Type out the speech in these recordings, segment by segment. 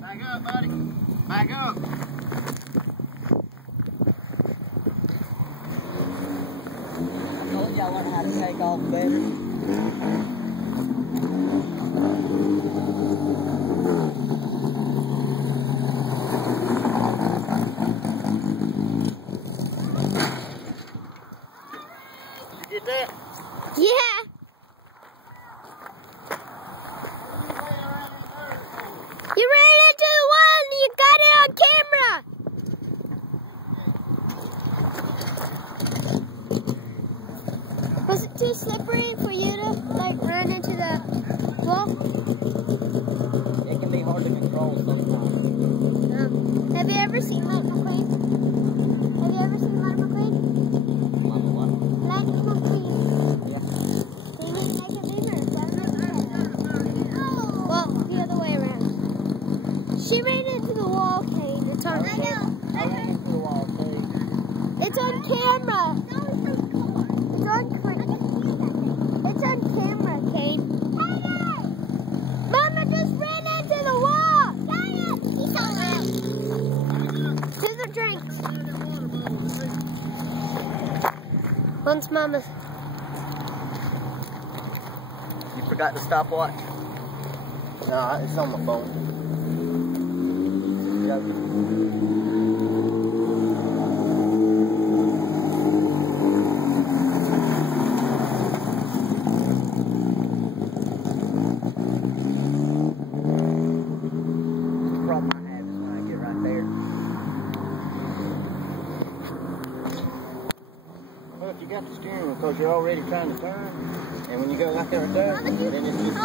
Back up, buddy. Back up. I told y'all learn how to take off better. You get that? Yeah. You ran into the wall and you got it on camera. Was it too slippery for you to like run into the wall? It can be hard to control sometimes. Have you ever seen Lightning McQueen? Have you ever seen Lightning McQueen? Lightning McQueen. Yeah. He was like a beamer. Well, the other way around. She ran into the wall, Kane. It's on camera. I ran into the wall too. It's on camera. It's on camera, Kane. Mama just ran into the wall. To the drinks. Once Mama. You forgot the stopwatch? Nah, it's on my phone. The problem I have is when I get right there. Well, if you got the steering wheel, because you're already trying to turn, and when you go like that right there, then it's just...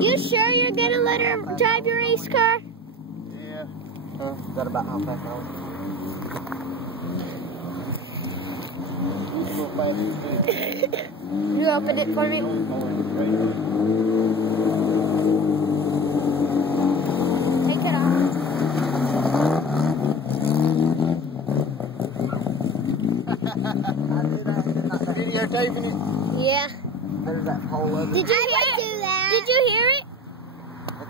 You sure you're gonna let her drive your race car? Yeah. Got about half an hour. You open it for me? Take it off. Videotaping it? Yeah. There's that pole over Did you hear it? Did you hear it?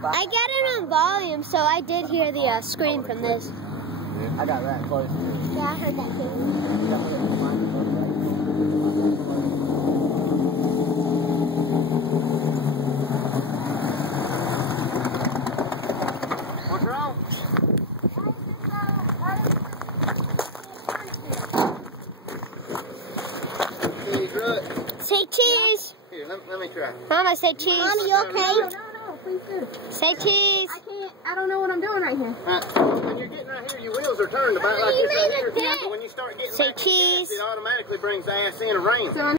I got it on volume, so I did hear the scream from this. I got that close to it. Yeah, I heard that too. What's wrong? Cheese, right? Say cheese. Here, let me try. Mama, say cheese. Mommy, you okay? No, please do. Say cheese. I don't know what I'm doing right here. When you're getting right here, your wheels are turned about like this right here. But when you start getting Say back in the gas, cheese. it automatically brings the ass in and around. So